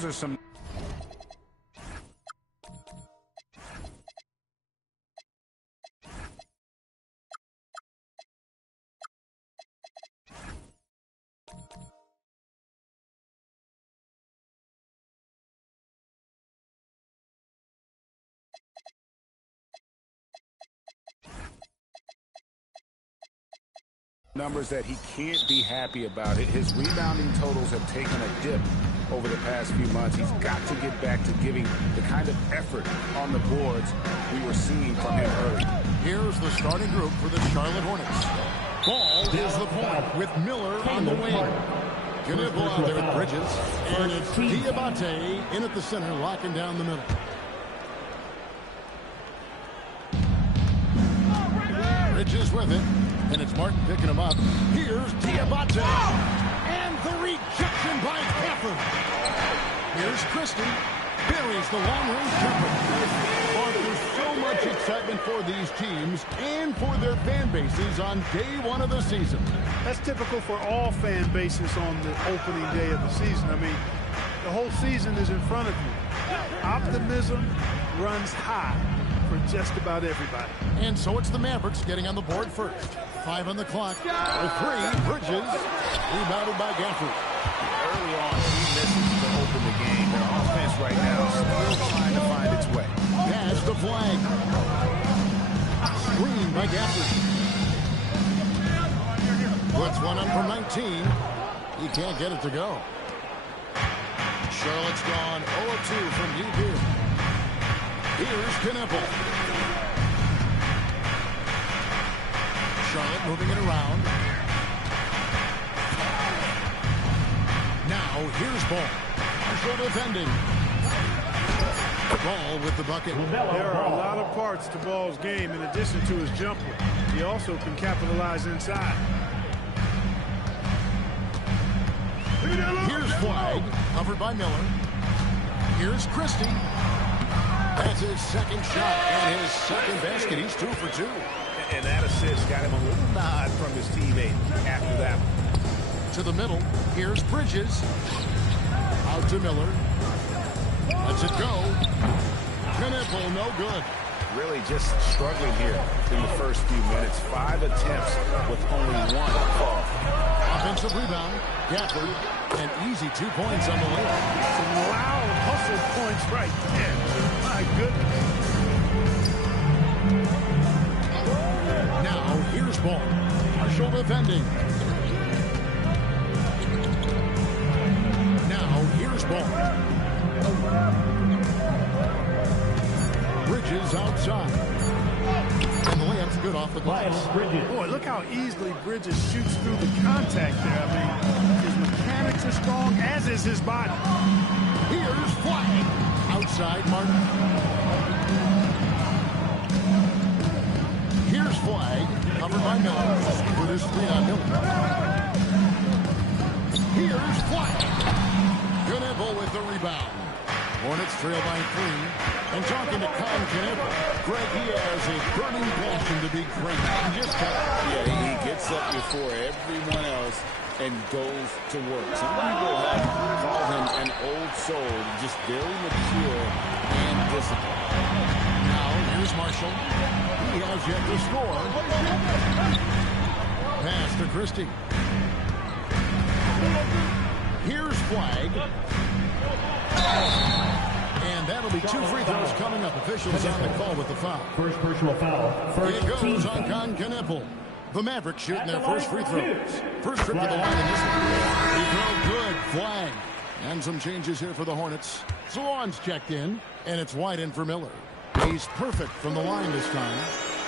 those are some... numbers that he can't be happy about. His rebounding totals have taken a dip over the past few months. He's got to get back to giving the kind of effort on the boards we were seeing from him early. Here's the starting group for the Charlotte Hornets. Ball is the point with Miller on the wing. Knipple out there with Bridges. And it's Diabate in at the center, locking down the middle. Bridges with it. And it's Martin picking him up. Here's Diabate. And the rejection by Pepper. Here's Christie. Buries the long-range jumper. There's so much excitement for these teams and for their fan bases on day one of the season. That's typical for all fan bases on the opening day of the season. I mean, the whole season is in front of you. Optimism runs high for just about everybody. And so it's the Mavericks getting on the board first. 5 on the clock. For 3, Bridges. Rebounded by Gafford. Early on, he misses to open the game. Their offense right now is still trying to find its way. That's the flag. Screen by Gafford. Puts one up from 19. He can't get it to go. Charlotte's gone 0-2 from deep here. Here's Knipple. Charlotte moving it around. Now here's Ball. Marshall defending. Ball with the bucket. There are a lot of parts to Ball's game in addition to his jumper. He also can capitalize inside. Here's Flag, covered by Miller. Here's Christie. That's his second shot and his second basket. He's 2 for 2. And that assist got him a little nod from his teammate after that. To the middle. Here's Bridges. Out to Miller. Lets it go. Knipple, no good. Really just struggling here in the first few minutes. 5 attempts with only 1 fall. Offensive rebound. Gafford. And easy 2 points on the layup. Some loud hustle points right there. My goodness. Now here's Ball. Marshall defending. Now here's Ball. Bridges outside. And the layup's good off the glass. Boy, look how easily Bridges shoots through the contact there. I mean, his mechanics are strong, as is his body. Here's Flag. Outside, Martin. Here's Flag. Covered by Miller. With his 3 on Miller. Here's Flag. Knipple with the rebound. Hornets trail by 3. And talking to Knipple, Greg, he has a burning passion to be great. Yeah, he gets up before everyone else and goes to work. Some people have called him an old soul, just very mature and disciplined. Now, here's Marshall. He has yet to score. Pass to Christie. Here's Flag. And that'll be 2 free throws coming up. Officials on the call with the foul. First personal foul. It goes on Knipple. The Mavericks shooting their first free throws. First trip to the line in this one. Free throw good. Flag. And some changes here for the Hornets. Swan's checked in, and it's wide in for Miller. He's perfect from the line this time.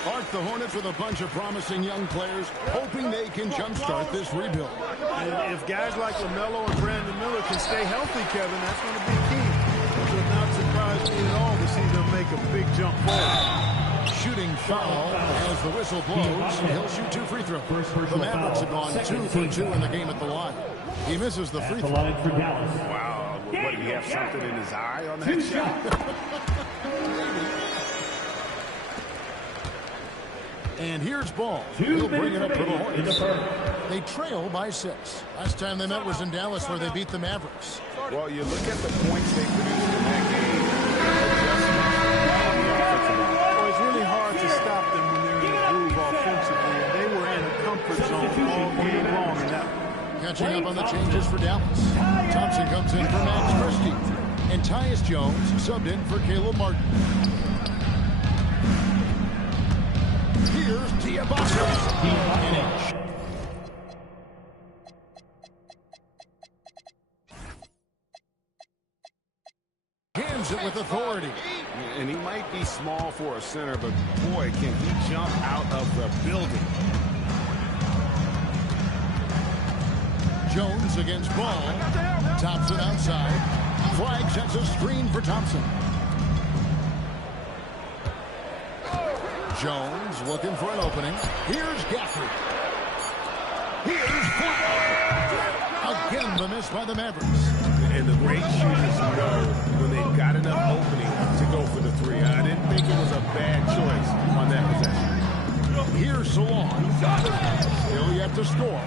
Clark, the Hornets with a bunch of promising young players, hoping they can jumpstart this rebuild. And if guys like LaMelo and Brandon Miller can stay healthy, Kevin, that's going to be key. It would not surprise me at all to see them make a big jump forward. Shooting foul as the whistle blows. He'll shoot 2 free throws. The Mavericks have gone 2 for 2 in the game at the line. He misses the free throw. Wow, what, did he have something in his eye on that shot? And here's Ball. He'll bring it up for the Hornets. They trail by 6. Last time they met was in Dallas, where they beat the Mavericks. Well, you look at the points they produced in that game. Well, it's really hard to stop them when they're in a groove offensively, and they were in a comfort zone all game long in that one. Catching up on the changes for Dallas. Thompson comes in for Max Christie. And Tyus Jones subbed in for Caleb Martin. Here's Diabasa. Hands it with authority. And he might be small for a center, but boy, can he jump out of the building. Jones against Ball. Thompson outside. Flag sets a screen for Thompson. Jones looking for an opening. Here's Gafford. Here's Ford. Again, the miss by the Mavericks. And the great shooters know when they've got enough opening to go for the three. I didn't think it was a bad choice on that possession. Here's Salon. Still yet to score.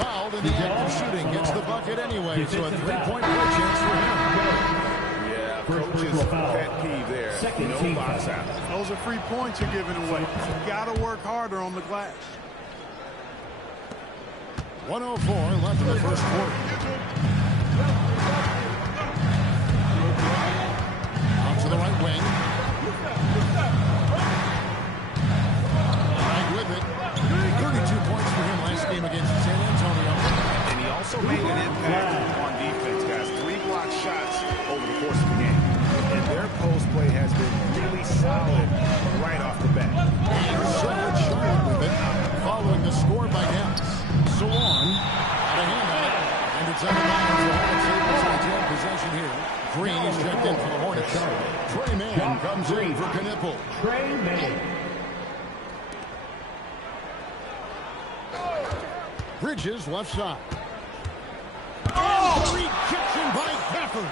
Fouled in the act of shooting. Gets the bucket anyway, so a three-point play chance for him. Yeah, coach's pet peeve there. No box out. Those are free points you're giving away. You got to work harder on the glass. 1:04 left in the first quarter. Out to the right wing. Right with it. 32 points for him last game against San Antonio. And he also made an impact on defense, guys. 3 block shots over the course of the game. And their post play has been really solid right off the bat. And Charlotte Charlotte with it, following the score by Dallas. Salon out of hand on it, and it's out of bounds. The Hornets able to retain possession here. Green is checked in for the Hornets. Trey Mann comes in for Knipple. Trey Mann. Bridges left side. Oh! Rejection by Gafford.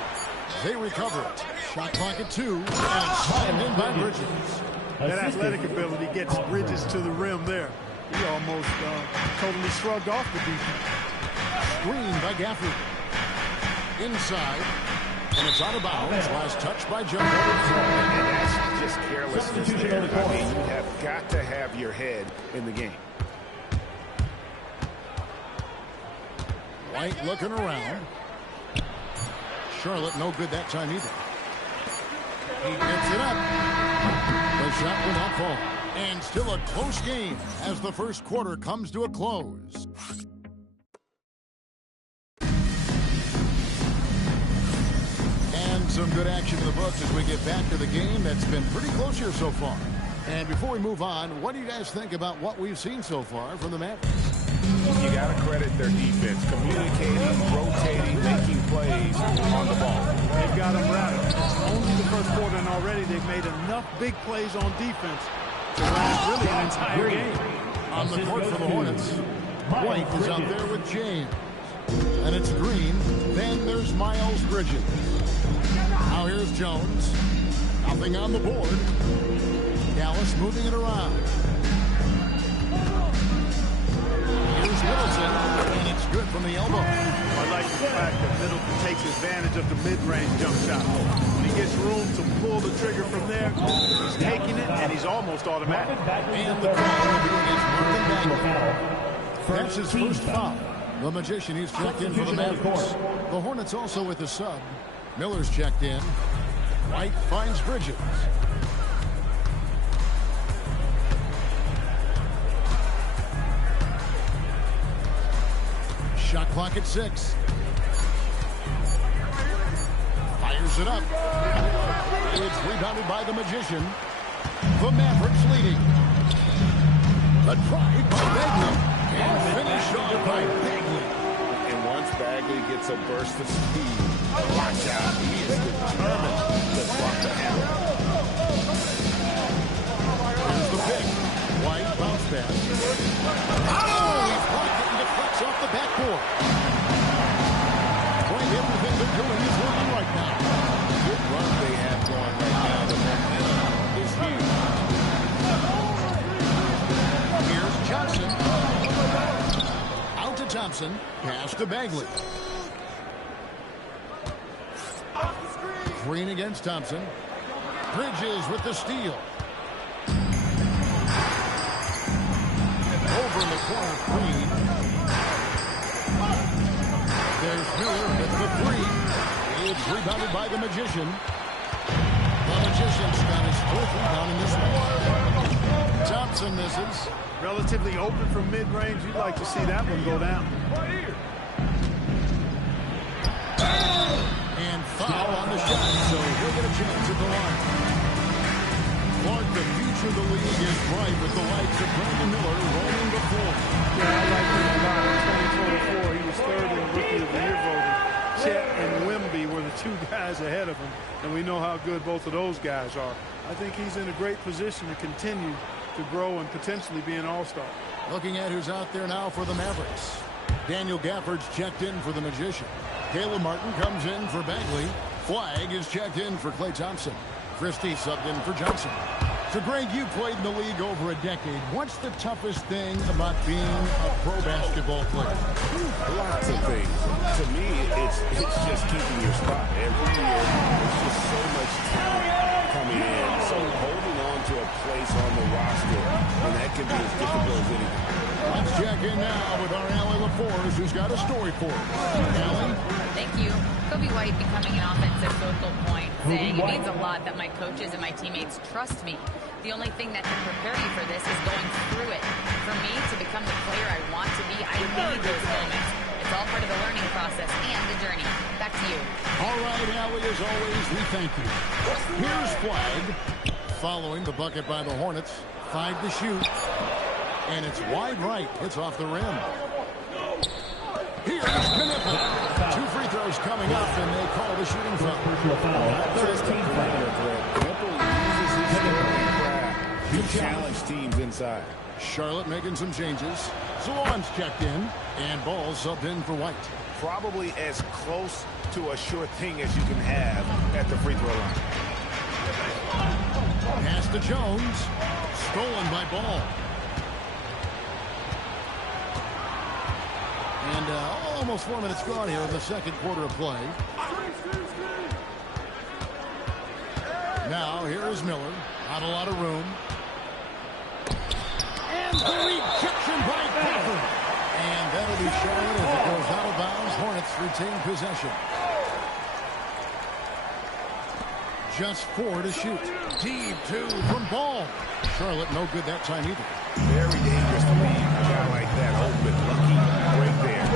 They recover it. Shot clock at 2, and it's slammed in by Bridges. That athletic ability gets Bridges to the rim there. He almost totally shrugged off the defense. Screen by Gafford. Inside. And it's out of bounds. Last touch by Jones. And that's just carelessness there. I mean, you have got to have your head in the game. White looking around. Charlotte no good that time either. He gets it up. The shot will not fall. And still a close game as the first quarter comes to a close. And some good action in the books as we get back to the game that's been pretty close here so far. And before we move on, what do you guys think about what we've seen so far from the Mavericks? You got to credit their defense, communicating, rotating, making plays on the ball. They've got them rattled. Only the first quarter, and already they've made enough big plays on defense to last really an entire game. On the court for the Hornets, White is out there with James. And it's Green. Then there's Miles Bridges. Now here's Jones. Nothing on the board. Dallas moving it around. Here's Middleton, and it's good from the elbow. I like the fact that Middleton takes advantage of the mid-range jump shot. When he gets room to pull the trigger from there, he's taking it, and he's almost automatic. And the call will be against Martin Bagley. That's his first foul. The Magician, he's checked in for the Mavericks. The Hornets also with a sub. Miller's checked in. White finds Bridges. Shot clock at 6. Fires it up. It's rebounded by the Magician. The Mavericks leading. A drive by Bagley. And finished off by Bagley. And once Bagley gets a burst of speed, watch out. He is determined to drop the hammer. Here's the pick. White bounce pass. Oh, he's blocked it and deflects off the backboard. Boy, everything they're doing is working right now. Good run they have going right now. The momentum is huge. Here's Johnson. Thompson. Pass to Bagley. Green against Thompson. Bridges with the steal. Over in the corner, Green. There's Miller with the three. It's rebounded by the Magician. The Magician's got his fourth rebound in this one. Thompson misses. Relatively open from mid-range. You'd like to see that one go down. And foul on the shot, so he'll get a chance at the line. Clark, the future of the league is bright with the likes of Brandon Miller rolling the floor. Yeah, I like him a lot. In 2024, he was third in the Rookie of the Year voting. Chet and Wemby were the two guys ahead of him, and we know how good both of those guys are. I think he's in a great position to continue to grow and potentially be an all-star. Looking at who's out there now for the Mavericks. Daniel Gafford's checked in for the Magician. Caleb Martin comes in for Bagley. Flag is checked in for Klay Thompson. Christie subbed in for Johnson. So, Greg, you played in the league over a decade. What's the toughest thing about being a pro basketball player? Lots of things. To me, it's just keeping your spot. Every year, there's just so much talent coming in. So holding on to a place on the roster, and that can be as difficult as anything. Let's check in now with our Allie LaForce, who's got a story for us. Allie? Thank you. Kobe White becoming an offensive focal point, saying it means a lot that my coaches and my teammates trust me. The only thing that can prepare you for this is going through it. For me to become the player I want to be, I need those moments. It's all part of the learning process and the journey. Back to you. All right, Allie, as always, we thank you. Here's Flag. Following the bucket by the Hornets. 5 to shoot. And it's wide right. It's off the rim. Here's Knippel. 2 free throws coming up, and they call the shooting foul. Just a perimeter threat. Knippel uses his skill to challenge teams inside. Charlotte making some changes. Swan's checked in, and Ball subbed in for White. Probably as close to a sure thing as you can have at the free throw line. Pass to Jones. Stolen by Ball. And almost 4 minutes gone here in the second quarter of play. Now, here is Miller. Not a lot of room. And the rejection by Crawford. And that'll be Charlotte as it goes out of bounds. Hornets retain possession. Just 4 to shoot. Deep 2 from Ball. Charlotte no good that time either. Very dangerous to leave a guy like that open. Lucky break there.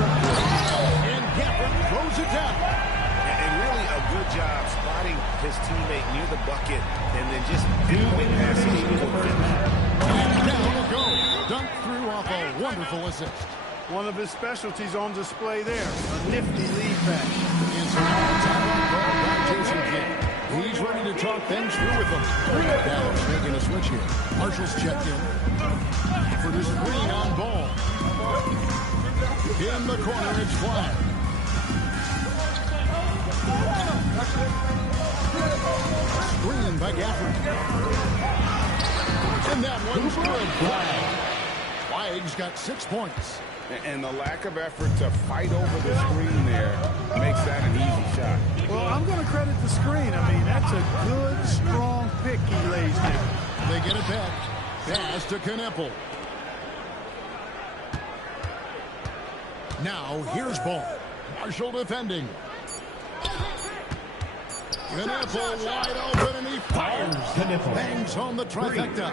And Gafford throws it down. And really a good job spotting his teammate near the bucket and then just pinpoint passing to the finish. And down will go. Dunk through off a wonderful assist. One of his specialties on display there. A nifty lead back. And so now it's out on the ball by Jason Kidd. He's ready to talk things through with them. Dallas making a switch here. Marshall's checked in. For the screen on Ball. In the corner, it's Flag. Screen by Gafford. And that one's good. Flag. Flag's got 6 points. And the lack of effort to fight over the screen there makes that an easy shot. Well, I'm going to credit the screen. I mean, that's a good, strong pick he lays there. They get it back. Pass to Knippel. Now, here's Ball. Marshall defending. Knippel wide open, and he fires. Bangs home the trifecta.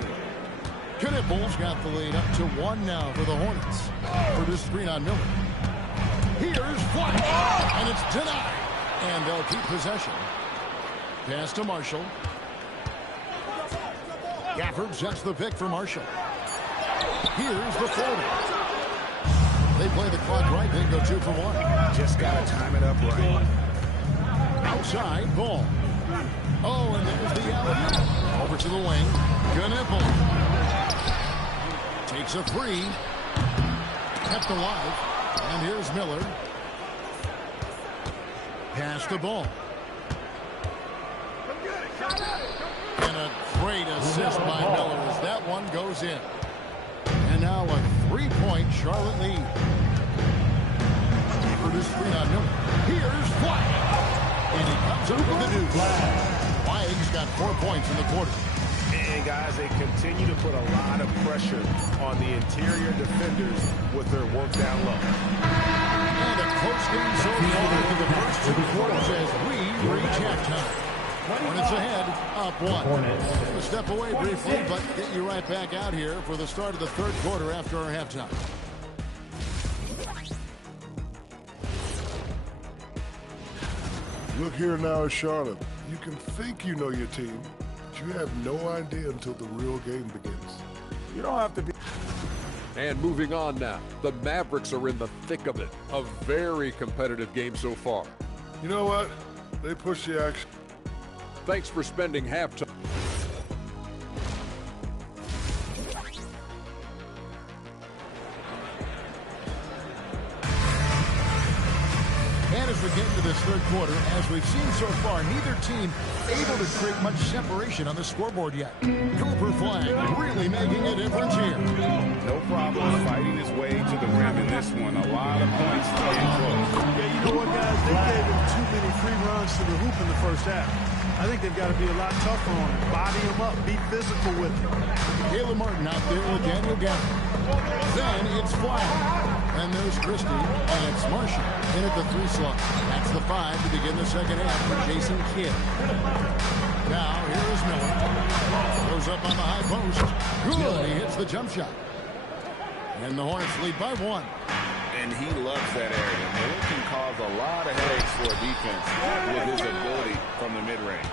Knippel's got the lead up to 1 now for the Hornets. For this screen on Miller. Here's White. And it's denied. And they'll keep possession. Pass to Marshall. Gafford sets the pick for Marshall. Here's the floater. They play the clock right, then go 2 for 1. Just got to time it up right. Outside, Ball. Oh, and there's the alley-oop. Over to the wing. Knippel. Takes a 3. Kept alive. And here's Miller. Pass the Ball. And a great assist by Miller as that one goes in. And now a 3-point Charlotte lead. Here's screen on Miller. Here's Flag. And he comes up with the deuce. Flag's got 4 points in the quarter. And guys, they continue to put a lot of pressure on the interior defenders with their work down low. And a close game so far in the first 2 quarters as we reach halftime. Hornets ahead, up 1. We'll step away briefly, but get you right back out here for the start of the 3rd quarter after our halftime. Look here now, Charlotte. You can think you know your team, but you have no idea until the real game begins. You don't have to be... And moving on now, the Mavericks are in the thick of it. A very competitive game so far. You know what? They push the action. Thanks for spending halftime. And as we get into this 3rd quarter, as we've seen so far, neither team able to create much separation on the scoreboard yet. Cooper Flag really making a difference here. No problem fighting his way to the rim in this one. A lot of points to get close. Yeah, you know what, guys? They gave him too many free runs to the hoop in the first half. I think they've got to be a lot tougher on him. Body him up, be physical with him. Caleb Martin out there with Daniel Gafford. Then it's Flag. And there's Christie, and it's Marshall in at the 3 slot. That's the 5 to begin the second half for Jason Kidd. Now, here's Miller. Goes up on the high post. Good, he hits the jump shot. And the Hornets lead by 1. And he loves that area. Miller can cause a lot of headaches for a defense with his ability from the mid-range.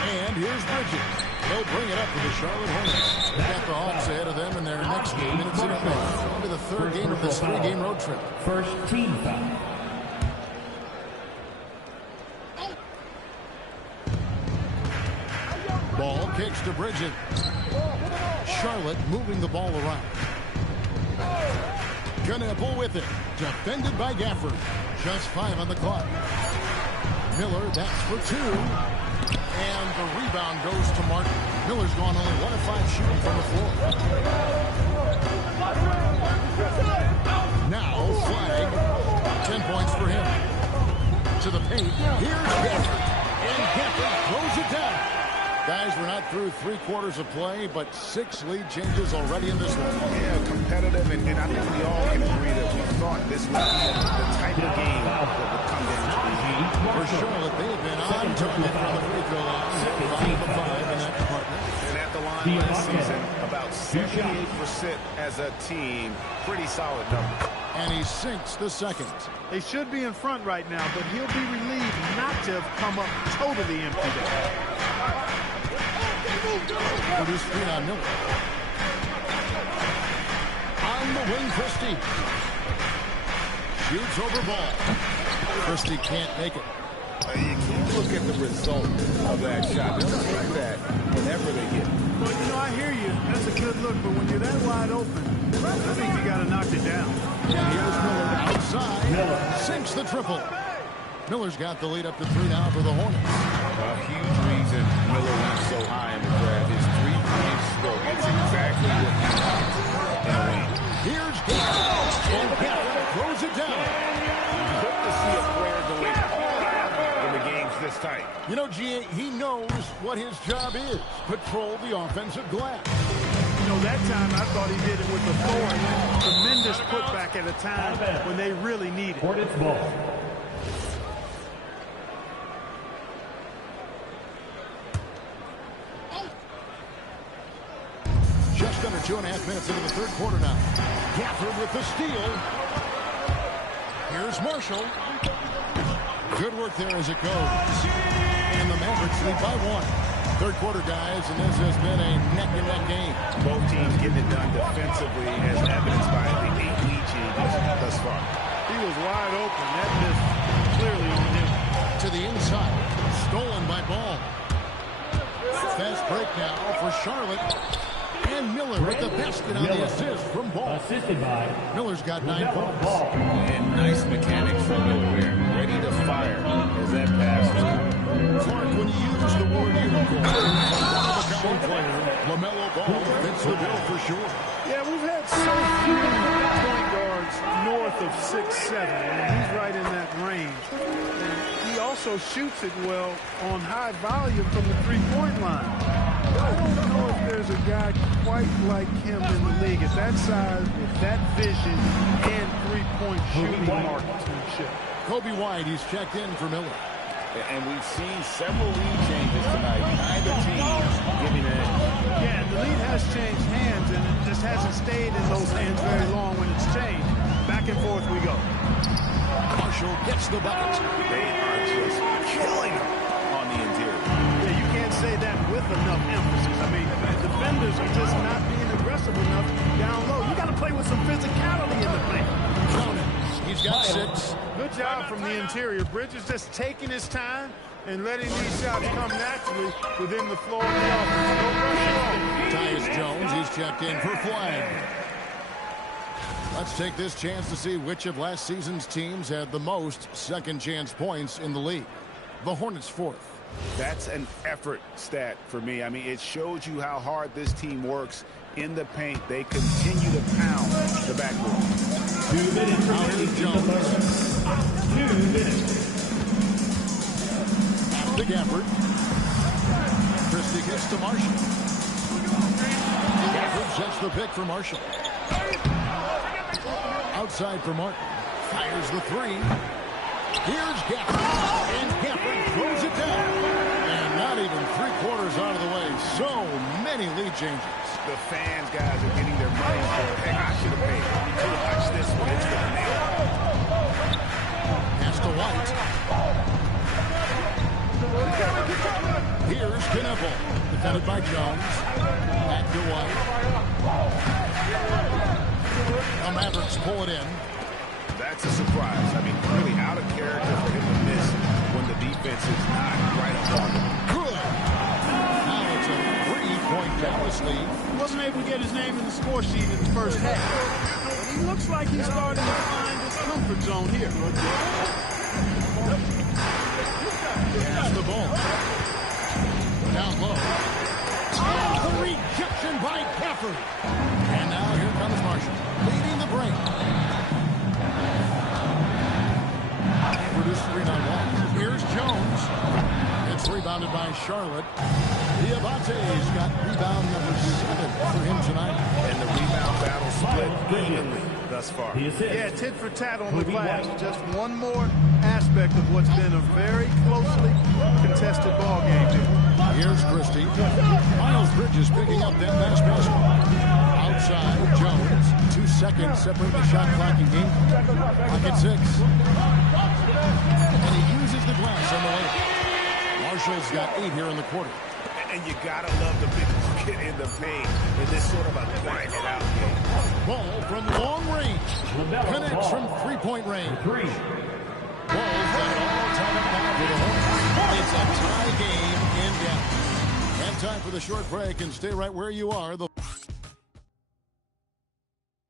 And here's Bridges. They'll bring it up for the Charlotte Hornets. They've got the Hawks ahead of them in their next game, and it's in May. It'll be the 3rd game of this 3-game road trip. First team foul. Ball kicks to Bridges. Charlotte moving the ball around. Knueppel with it. Defended by Gafford. Just 5 on the clock. Miller, that's for 2. And the rebound goes to Martin. Miller's gone only 1 of 5 shooting from the floor. Now, Flag. 10 points for him. To the paint. Here's Gafford. And Gafford throws it down. Guys, we're not through 3 quarters of play, but 6 lead changes already in this one. Yeah, competitive, and I think we all can agree that we thought this would be the type of game that would come down to the heat. For Charlotte, they have been on target from the free throw line. 5 of 5 in that department. And at the line last season, about 78% as a team. Pretty solid numbers. And he sinks the second. They should be in front right now, but he'll be relieved not to have come up totally empty there. Produce screen on Miller. On the wing, Christie. Shoots over ball. Christie can't make it. You can't look at the result of that shot. They'll take that whenever they get it. Well, you know, I hear you. That's a good look, but when you're that wide open, I think you got to knock it down. And here's Miller outside. Miller sinks the triple. Miller's got the lead up to 3 now for the Hornets. A huge reason Miller went so high in the draft. His 3-point stroke. It's exactly what he wants in a win. Here's Gafford. And Gafford throws it down. Good to see a player going hard when the game's this tight. You know, G.A., he knows what his job is. Patrol the offensive glass. You know, that time I thought he did it with authority. Tremendous putback at a time when they really need it. Hornets ball. Just under 2.5 minutes into the 3rd quarter now. Gafford with the steal. Here's Marshall. Good work there as it goes. And the Mavericks lead by 1. 3rd quarter, guys, and this has been a neck-and-neck game. Both teams getting it done defensively as evidenced by the 8 lead changes thus far. He was wide open. That missed clearly on him. To the inside. Stolen by Ball. Fast break now for Charlotte. And Miller with the basket on the assist from Ball. Assisted by Miller's got 9 points. And nice mechanics from Miller there. Ready to fire as that pass is coming. Clark, when you use the word unicorn, one player, LaMelo Ball fits the bill for sure. Yeah, we've had so few point guards north of 6'7", and he's also shoots it well on high volume from the three-point line. I don't know if there's a guy quite like him in the league at that size with that vision and three-point shooting marksmanship. Kobe White, he's checked in for Miller. And we've seen several lead changes tonight. Neither team giving it. Yeah, the lead has changed hands, and it just hasn't stayed in those hands very long when it's changed. Back and forth we go. Marshall gets the bucket. They are just killing him on the interior. Yeah, you can't say that with enough emphasis. I mean, defenders are just not being aggressive enough down low. You got to play with some physicality in the paint. He's got 6. Good job from the interior. Bridges just taking his time and letting these shots come naturally within the flow of the offense. No pressure on. Tyus Jones, he's checked in for flag. Let's take this chance to see which of last season's teams had the most second chance points in the league. The Hornets 4th. That's an effort stat for me. I mean, it shows you how hard this team works in the paint. They continue to pound the backboard. 2 minutes remaining. 2 minutes. Big effort. Christie gets to Marshall. Gafford sets the pick for Marshall. Outside for Martin. Fires the 3. Here's Gafford. And Gafford throws it down. And not even 3/4 out of the way. So many lead changes. The fans, guys, are getting their money for it. Heck, I should have paid to watch this one. It's going to nail it. Pass to White. Here's Knueppel. Defended by Jones. Back to White. The Mavericks pull it in. That's a surprise. I mean, really out of character for him to miss when the defense is not right up on him. Good. Now it's a 3-point Dallas lead. Wasn't able to get his name in the score sheet in the first half. But he looks like he's starting to find his comfort zone here. Here's the ball. Down low. Oh, the rejection by Gafford. And now here comes Marshall, leading the break. Produced 3-on-1. Here's Jones. It's rebounded by Charlotte. Diabate's got rebound number 7 for him tonight. And the rebound battle split evenly thus far. Yeah, tit for tat on the glass. Just one more aspect of what's been a very closely contested ball game here. Here's Christie. Miles Bridges picking up that last basketball. Outside, Jones. 2 seconds separate the shot clock and game. Clock at 6. And he uses the glass on the way. Marshall's got 8 here in the quarter. And you got to love the big bucket in the paint in this sort of a grind it out game. Ball from long range. Connects from 3-point range. Ball's got it all tied up now for the Hornets. It's a tie game in Dallas. And time for the short break, and stay right where you are.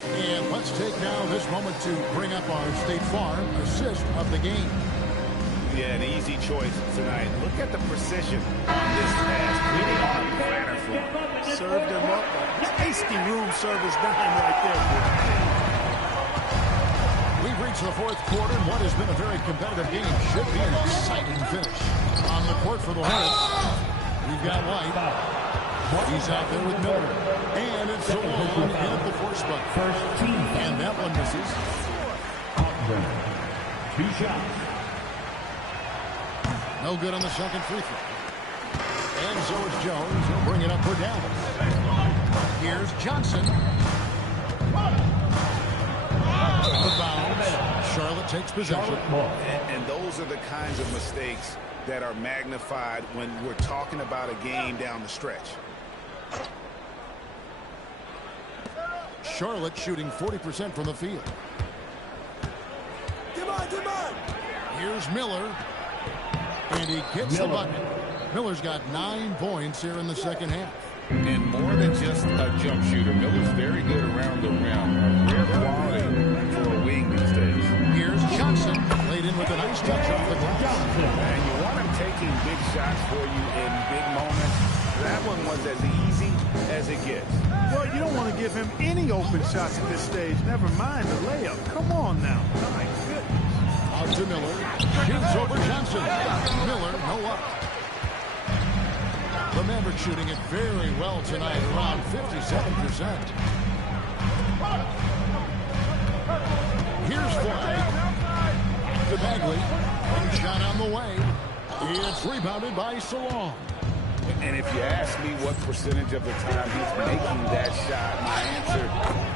And let's take now this moment to bring up our State Farm assist of the game. Yeah, an easy choice tonight. Look at the precision on this pass. Really on platter for him. Served him up. Tasty room service dime right there. We've reached the 4th quarter, and what has been a very competitive game should be an exciting finish. On the court for the Hornets, we've got White. He's out there with Miller. And it's Delon in at the 4 spot. First team. And that one misses. 2 shots. No good on the second free throw. And so is Jones. He'll bring it up for Dallas. Here's Johnson. The bounce. Charlotte takes possession. And those are the kinds of mistakes that are magnified when we're talking about a game down the stretch. Charlotte shooting 40% from the field. Here's Miller. And he gets the bucket. Miller's got 9 points here in the second half. And more than just a jump shooter, Miller's very good around the rim. A rare quality for a wing these days. Here's Johnson. Laid in with a nice touch off the glass. And you want him taking big shots for you in big moments. That one was as easy as it gets. Well, you don't want to give him any open shots at this stage. Never mind the layup. Come on now. My goodness. To Miller. Shoots over Johnson. Miller, no luck. The Mavericks shooting it very well tonight, around 57%. Here's Fly. To Bagley. One shot on the way. It's rebounded by Salon. And if you ask me what percentage of the time he's making that shot, my answer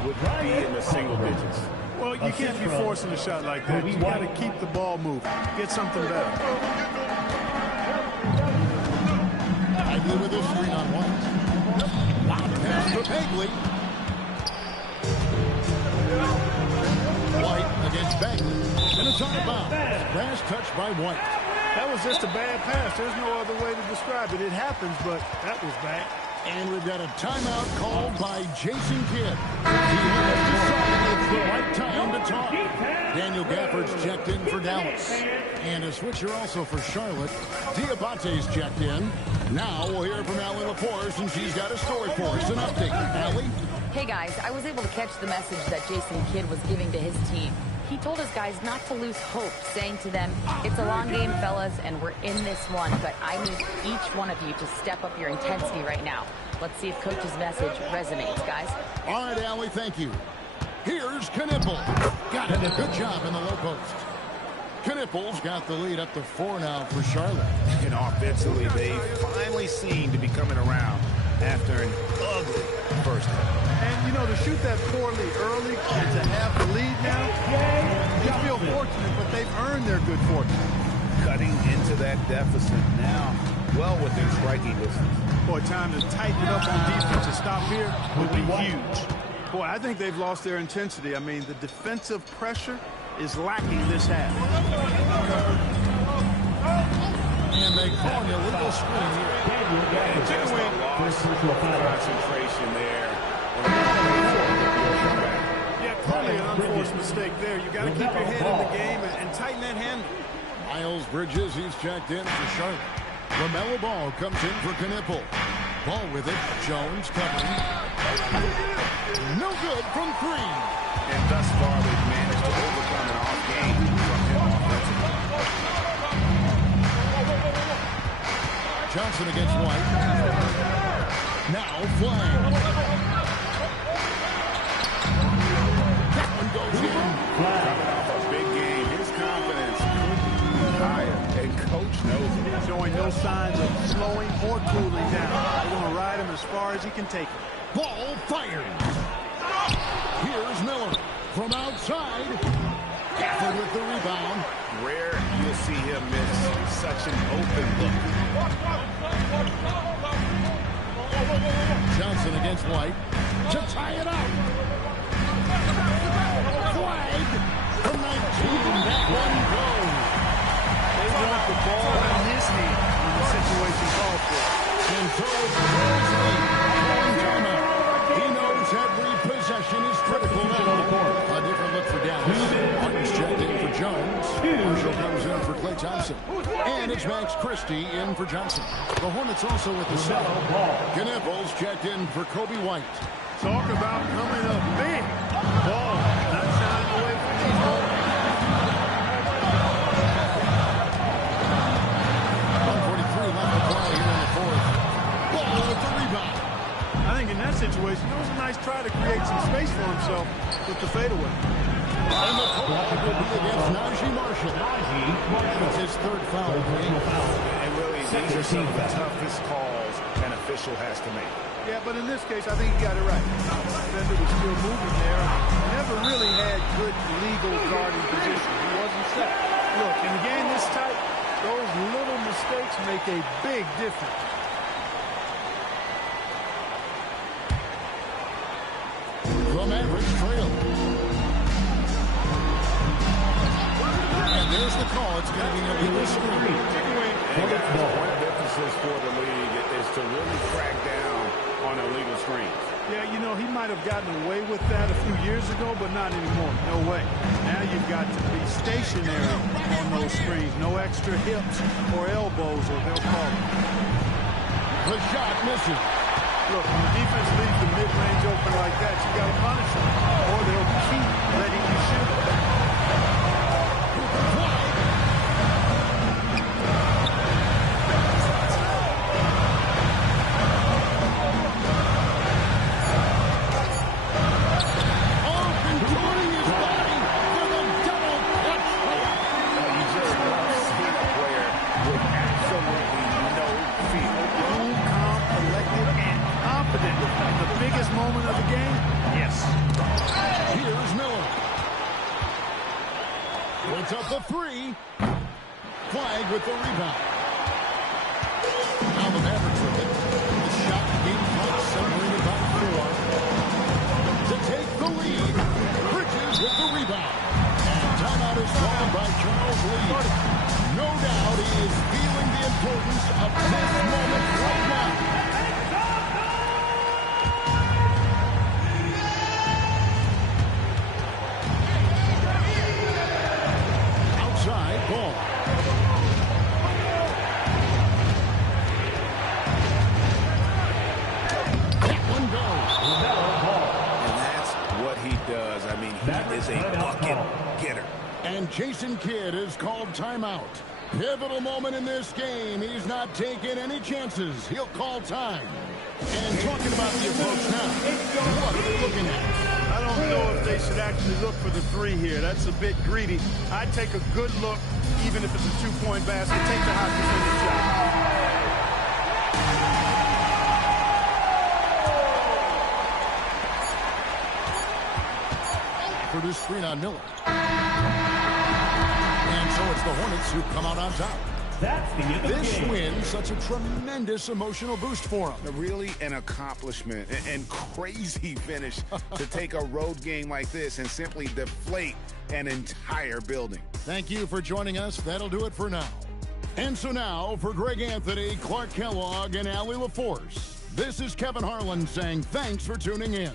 would be in the single digits. Well, you can't be forcing a shot like that. You got to keep the ball moving. Get something better. Bagley with a screen on one. Pass for Bagley. White against Bagley. And it's out of bounds. Last touch by White. That was just a bad pass. There's no other way to describe it. It happens, but that was bad. And we've got a timeout called by Jason Kidd. He has decided it's the right time to talk. Daniel Gafford's checked in for Dallas. And a switcher also for Charlotte. Diabate's checked in. Now we'll hear from Allie LaForce, and she's got a story for us. An update. Allie? Hey guys, I was able to catch the message that Jason Kidd was giving to his team. He told his guys not to lose hope, saying to them, it's a long game, fellas, and we're in this one, but I need each one of you to step up your intensity right now. Let's see if Coach's message resonates, guys. All right, Allie, thank you. Here's Knipple. Got it. Good job in the low post. Knipple's got the lead up to 4 now for Charlotte. And offensively, they finally seem to be coming around after an ugly first half. And, you know, to shoot that poorly early and to have the lead now, they feel fortunate, but they've earned their good fortune. Cutting into that deficit now, well within striking distance. Boy, time to tighten it up on defense. To stop here would be huge. Boy, I think they've lost their intensity. I mean, the defensive pressure is lacking this half. And they call an illegal screen here. And just a loss of concentration there. Yeah, clearly an unforced mistake there. You got to keep your head in the game and tighten that handle. Miles Bridges, he's checked in for Charlotte. LaMelo Ball comes in for Knipple. Ball with it. Jones covering. No good from 3. And thus far, they've managed to overcome an off game from him offensively. Johnson against White. Now flying. That one goes in. Coming off a big game, his confidence couldn't be higher, and Coach knows it. Showing no signs of slowing or cooling down. They're going to ride him as far as he can take it. Ball fired. Here's Miller from outside. Gafford with the rebound. Rare you'll see him miss such an open look. Johnson against White to tie it up. Flag from 19. That one goes. They want the ball in his hand when the situation calls for it. And so it's Rose lead. Calling timeout. He knows every possession is critical now. A different look for Dallas. Martin's checked in for Jones. Marshall comes in for Klay Thompson. And it's Max Christie in for Johnson. The Hornets also with the set. Knipple's checked in for Kobe White. Talk about coming up big. Ball not shying away from these balls. 143 left to play here in the fourth. Ball with the rebound. I think in that situation, it was a nice try to create some space for himself with the fadeaway. And the call will be against Najee Marshall. It's his 3rd foul of the game. And really, these are some of the toughest calls an official has to make. Yeah, but in this case, I think he got it right. The defender was still moving there. Never really had good legal guarding position. He wasn't set. Look, in a game this tight, those little mistakes make a big difference. The Mavericks trail. And there's the call. It's going to be an illegal screen. And one of the emphasis for the league is to really crack down on illegal screens. Yeah, you know, he might have gotten away with that a few years ago, but not anymore. No way. Now you've got to be stationary on those screens. No extra hips or elbows, or they'll call it. The shot misses. Look, when the defense leaves the mid-range open like that, you got to punish them, or they'll keep letting you shoot. Flag Puts up the three. Flag with the rebound. Now the Mavericks with it. The shot game clock separated by 4. To take the lead. Bridges with the rebound. And timeout is called by Charles Lee. No doubt he is feeling the importance of this moment right now. Outside ball. That one goes. And that's what he does. I mean, he is a bucket getter. And Jason Kidd is called timeout. Pivotal moment in this game. He's not taking any chances. He'll call time. And talking about the approach now, what are they looking at? I don't know if they should actually look for the three here. That's a bit greedy. I'd take a good look, even if it's a two-point basket. Take the high percentage shot. For this screen on Miller. And so it's the Hornets who come out on top. That's the end of the This game. win, such a tremendous emotional boost for them. Really an accomplishment and crazy finish to take a road game like this and simply deflate an entire building. Thank you for joining us. That'll do it for now. And so now, for Greg Anthony, Clark Kellogg, and Allie LaForce, this is Kevin Harlan saying thanks for tuning in.